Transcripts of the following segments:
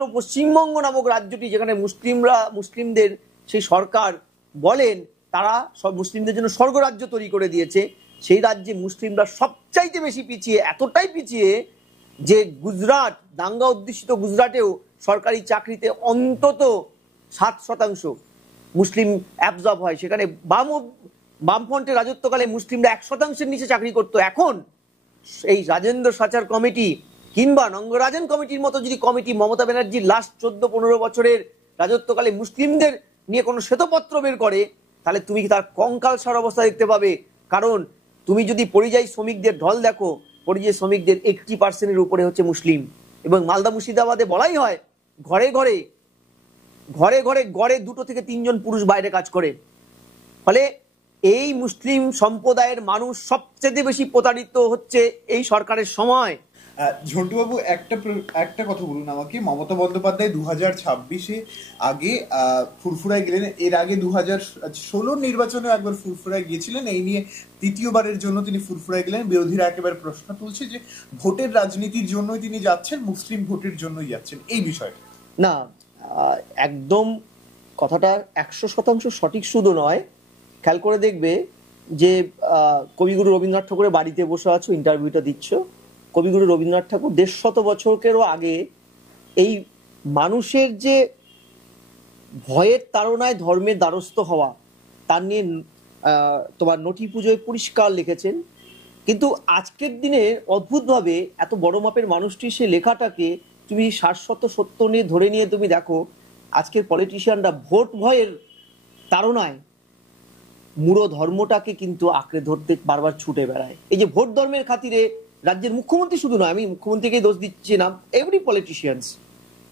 পশ্চিমবঙ্গ নামক রাজ্যটি, যেখানে মুসলিমদের সেই সরকার বলেন তারা সব মুসলিমদের জন্য স্বর্গরাজ্য তৈরি করে দিয়েছে, সেই রাজ্যে মুসলিমরা সবচাইতে বেশি পিছিয়ে, এতটাই পিছিয়ে যে গুজরাট, দাঙ্গা অধ্যুষিত গুজরাটেও সরকারি চাকরিতে অন্তত 7% মুসলিম অ্যাবজর্ব হয়। সেখানে বামফ্রন্টের রাজত্বকালে মুসলিমরা 1%-এর নিচে চাকরি করতো। এখন এই রাজেন্দ্র সাচার কমিটি কিংবা নঙ্গরাজন কমিটির মতো যদি কমিটি মমতা ব্যানার্জির লাস্ট 14-15 বছরের রাজত্বকালে মুসলিমদের নিয়ে কোনো শ্বেতপত্র বের করে, তাহলে তুমি তার কঙ্কালসার অবস্থা দেখতে পাবে। কারণ তুমি যদি পরিযায়ী শ্রমিকদের ঢল দেখো, পরিযায়ী শ্রমিকদের 80%-এর উপরে হচ্ছে মুসলিম। এবং মালদা মুর্শিদাবাদে বলাই হয় ঘরে ঘরে গড়ে 2 থেকে 3 জন পুরুষ বাইরে কাজ করে। ফলে এই মুসলিম সম্প্রদায়ের মানুষ সবচেয়ে বেশি প্রতারিত হচ্ছে এই সরকারের সময়। ঝন্টুবাবু, একটা কথা বলুন আমাকে। মমতা বন্দ্যোপাধ্যায় 2026-এ আগে ফুরফুরায় গেলেন, এর আগে 2016 নির্বাচনে একবার ফুরফুরায় গিয়েছিলেন, এই নিয়ে তৃতীয়বারের জন্য তিনি ফুরফুরায় গেলেন। বিরোধীরা একেবারে প্রশ্ন তুলছে যে ভোটের রাজনীতির জন্যই তিনি যাচ্ছেন, মুসলিম ভোটের জন্যই যাচ্ছেন, এই বিষয়টা না, একদম কথাটা 100% সঠিক শুধু নয়। খেয়াল করে দেখবে যে কবিগুরু রবীন্দ্রনাথ ঠাকুরের বাড়িতে বসে আছো, ইন্টারভিউটা দিচ্ছ। কবিগুরু রবীন্দ্রনাথ ঠাকুর 150 বছরেরও আগে এই মানুষের যে ভয়ের তাড়নায় ধর্মের দ্বারস্থ হওয়া, তার নিয়ে তোমার নটি পুজোয় পরিষ্কার লিখেছেন। কিন্তু আজকের দিনে অদ্ভুতভাবে এত বড় মাপের মানুষটি সে লেখাটাকে তুমি 60-70 নিয়ে ধরে নিয়ে তুমি দেখো, আজকের পলিটিশিয়ানরা ভোট ভয়ের তাড়নায় মূঢ় ধর্মটাকে কিন্তু আঁকড়ে ধরতে বারবার ছুটে বেড়ায়। এই যে ভোট ধর্মের খাতিরে রাজ্যের মুখ্যমন্ত্রী শুধু নয়, আমি মুখ্যমন্ত্রীকেই দোষ দিচ্ছি না, এভরি পলিটিশিয়ানস।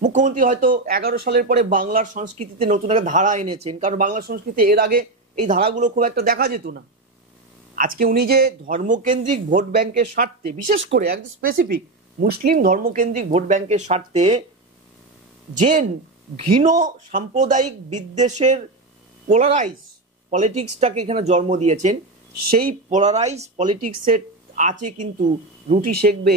মুখ্যমন্ত্রী হয়তো 11 সালের পরে বাংলার সংস্কৃতিতে নতুন একটা ধারা এনেছেন, কারণ বাংলার সংস্কৃতি এর আগে এই ধারাগুলো খুব একটা দেখা যেত না। আজকে উনি যে ধর্মকেন্দ্রিক ভোট ব্যাংকের স্বার্থে, বিশেষ করে একদম স্পেসিফিক মুসলিম ধর্মকেন্দ্রিক ভোট ব্যাংকের স্বার্থে যে ঘৃণ সাম্প্রদায়িক বিদ্বেষের পোলারাইজ পলিটিক্সটাকে এখানে জন্ম দিয়েছেন, সেই পোলারাইজ পলিটিক্সের আছে কিন্তু রুটি সেকবে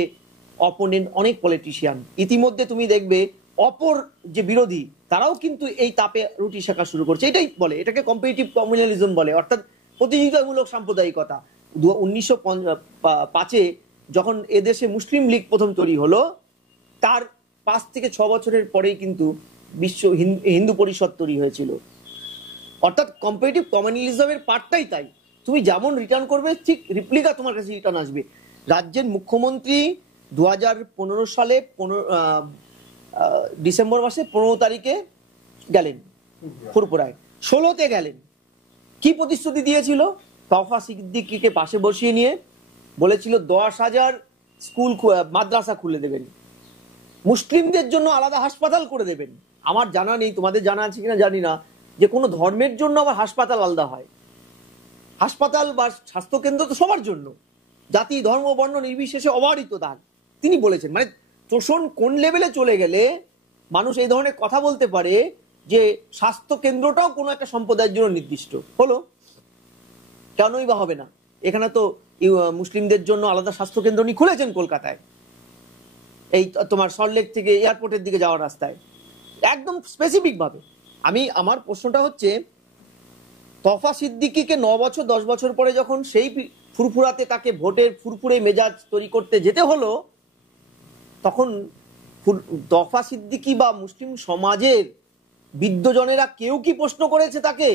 অপোনেন্ট অনেক পলিটিশিয়ান। ইতিমধ্যে তুমি দেখবে অপর যে বিরোধী তারাও কিন্তু এই তাপে রুটি শেখা শুরু করছে। এটাই বলে, এটাকে কম্পিটিটিভ কমিউনালিজম বলে, অর্থাৎ প্রতিযোগিতামূলক সাম্প্রদায়িকতা। 1905-এ যখন এদেশে মুসলিম লীগ প্রথম তৈরি হলো, তার 5 থেকে 6 বছরের পরেই কিন্তু বিশ্ব হিন্দু পরিষদ তৈরি হয়েছিল। অর্থাৎ কম্পিটিটিভ কমিউনালিজমের পার্টটাই তাই, তুমি যেমন রিটার্ন করবে ঠিক রিপ্লিকা তোমার কাছে রিটার্ন আসবে। রাজ্যের মুখ্যমন্ত্রী 2015 সালে ডিসেম্বর মাসে 15 তারিখে গেলেন ফুরফুরায়, 16তে গেলেন। কি প্রতিশ্রুতি দিয়েছিল? তওফা সিদ্দিকীকে পাশে বসিয়ে নিয়ে বলেছিল 10,000 স্কুল মাদ্রাসা খুলে দেবেন, মুসলিমদের জন্য আলাদা হাসপাতাল করে দেবেন। আমার জানা নেই, তোমাদের জানা আছে কিনা জানি না, যে কোনো ধর্মের জন্য আবার হাসপাতাল আলাদা হয়। হাসপাতাল বা স্বাস্থ্যকেন্দ্র তো সবার জন্য, জাতি ধর্ম বর্ণ নির্বিশেষে অবারিত দান। তিনি বলেছেন, মানে তোষণ কোন লেভেলে চলে গেলে মানুষ এই ধরনের কথা বলতে পারে যে স্বাস্থ্য কেন্দ্রটাও কোনো একটা সম্প্রদায়ের জন্য নির্দিষ্ট হলো? কেনই বা হবে না? এখানে তো মুসলিমদের জন্য আলাদা স্বাস্থ্য কেন্দ্র উনি খুলেছেন কলকাতায়, এই তোমার সল্টলেক থেকে এয়ারপোর্টের দিকে যাওয়ার রাস্তায়, একদম স্পেসিফিক ভাবে। আমার প্রশ্নটা হচ্ছে, তওফা সিদ্দিকীকে 9 বছর 10 বছর পরে যখন সেই ফুরফুরাতে তাকে ভোটের ফুরফুরে মেজাজ তৈরি করতে যেতে হলো, তখন তওফা সিদ্দিকী বা মুসলিম সমাজের বিদ্বজনেরা কেউ কি প্রশ্ন করেছে তাকে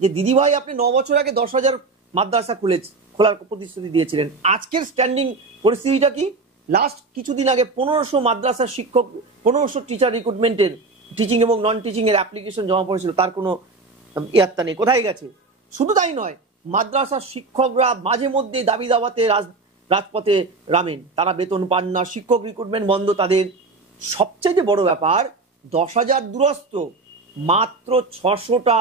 যে দিদি ভাই আপনি 9 বছর আগে 10,000 মাদ্রাসা খোলার প্রতিশ্রুতি দিয়েছিলেন, আজকের স্ট্যান্ডিং পরিস্থিতিটা কি? লাস্ট কিছুদিন আগে 1500 মাদ্রাসা শিক্ষক, 1500 টিচার রিক্রুটমেন্টের টিচিং এবং নন টিচিং এর অ্যাপ্লিকেশন জমা পড়েছিল, তার কোনো ইয়াত্তা নেই, কোথায় গেছে? শুধু তাই নয়, মাদ্রাসার শিক্ষকরা মাঝে মধ্যে দাবি দাওয়াতে রাজপথে রামেন, তারা বেতন পান না, শিক্ষক রিক্রুটমেন্ট বন্ধ তাদের। সবচেয়ে বড় ব্যাপার, 10,000 দূরস্থ মাত্র 600টা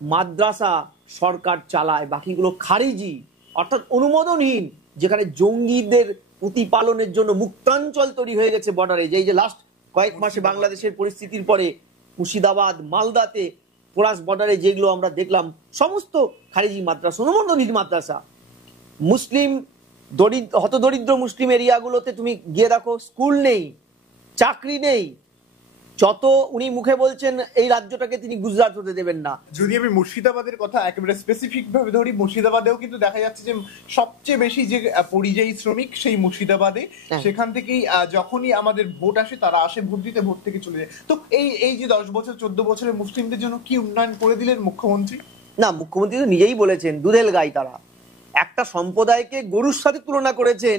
মাদ্রাসা সরকার চালায়, বাকিগুলো খারিজি অর্থাৎ অনুমোদনহীন, যেখানে জঙ্গিদের প্রতিপালনের জন্য মুক্তাঞ্চল তৈরি হয়ে গেছে বর্ডারে। যে লাস্ট কয়েক মাসে বাংলাদেশের পরিস্থিতির পরে মুর্শিদাবাদ, মালদাতে পোরাস বর্ডারে যেগুলো আমরা দেখলাম, সমস্ত খারিজি মাদ্রাসা, অনুমোদনহীন মাদ্রাসা। মুসলিম হতদরিদ্র মুসলিম এরিয়াগুলোতে তুমি গিয়ে দেখো, স্কুল নেই, চাকরি নেই, যত উনি মুখে বলছেন এই রাজ্যটাকে তিনি গুজরাট হতে দেবেন না। যদি আমি মুর্শিদাবাদের কথা একেবারে স্পেসিফিক ভাবে ধরি, মুর্শিদাবাদেও কিন্তু দেখা যাচ্ছে যে সবচেয়ে বেশি যে পরিযায়ী শ্রমিক সেই মুর্শিদাবাদে, সেখান থেকেই যখনই আমাদের ভোট আসে তারা আসে ভোট দিতে, ভোট থেকে চলে যায়। তো এই যে 10 বছর 14 বছরের মুসলিমদের জন্য কি উন্নয়ন করে দিলেন মুখ্যমন্ত্রী? না, মুখ্যমন্ত্রী তো নিজেই বলেছেন দুধেল গাই তারা, একটা সম্প্রদায়কে গরুর সাথে তুলনা করেছেন।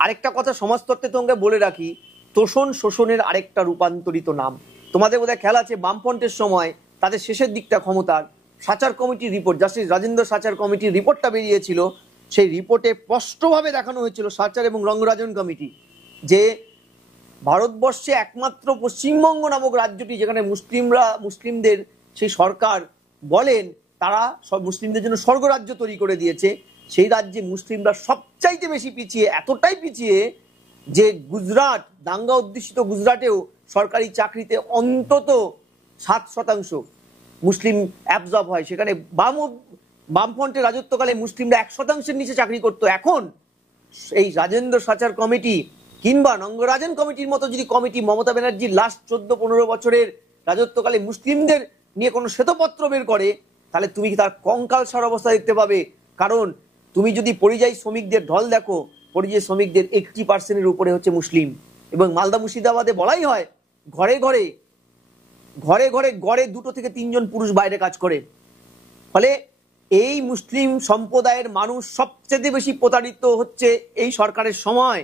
আরেকটা কথা সমাজতত্ত্বে তোমাকে বলে রাখি, তোষণ শোষণের আরেকটা রূপান্তরিত নাম। তোমাদের বোধহয় খেয়াল আছে বামফ্রন্টের সময় তাদের শেষের দিকটা ক্ষমতার সাচার কমিটির রিপোর্ট, জাস্টিস রাজেন্দ্র সাচার কমিটির রিপোর্টটা বেরিয়েছিল, সেই রিপোর্টে স্পষ্টভাবে দেখানো হয়েছিল, সাচার এবং রঙ্গরাজন কমিটি, যে ভারতবর্ষে একমাত্র পশ্চিমবঙ্গ নামক রাজ্যটি যেখানে মুসলিমদের সেই সরকার বলেন তারা সব মুসলিমদের জন্য স্বর্গরাজ্য তৈরি করে দিয়েছে, সেই রাজ্যে মুসলিমরা সবচাইতে বেশি পিছিয়ে, এতটাই পিছিয়ে যে গুজরাট, দাঙ্গা অধ্যুষিত গুজরাটেও সরকারি চাকরিতে অন্তত 7% মুসলিম অ্যাবজর্ব হয়। সেখানে বামফ্রন্টের রাজত্বকালে মুসলিমরা 1%-এর নিচে চাকরি করতো। এখন এই রাজেন্দ্র সাচার কমিটি কিংবা রঙ্গরাজন কমিটির মতো যদি কমিটি মমতা ব্যানার্জির লাস্ট 14-15 বছরের রাজত্বকালে মুসলিমদের নিয়ে কোনো শ্বেতপত্র বের করে, তাহলে তুমি তার কঙ্কালসার অবস্থা দেখতে পাবে। কারণ তুমি যদি পরিযায়ী শ্রমিকদের ঢল দেখো, পরিযায়ী শ্রমিকদের 80%-এর উপরে হচ্ছে মুসলিম। এবং মালদা মুর্শিদাবাদে বলাই হয় ঘরে ঘরে গড়ে 2 থেকে 3 জন পুরুষ বাইরে কাজ করে। ফলে এই মুসলিম সম্প্রদায়ের মানুষ সবচেয়ে বেশি প্রতারিত হচ্ছে এই সরকারের সময়।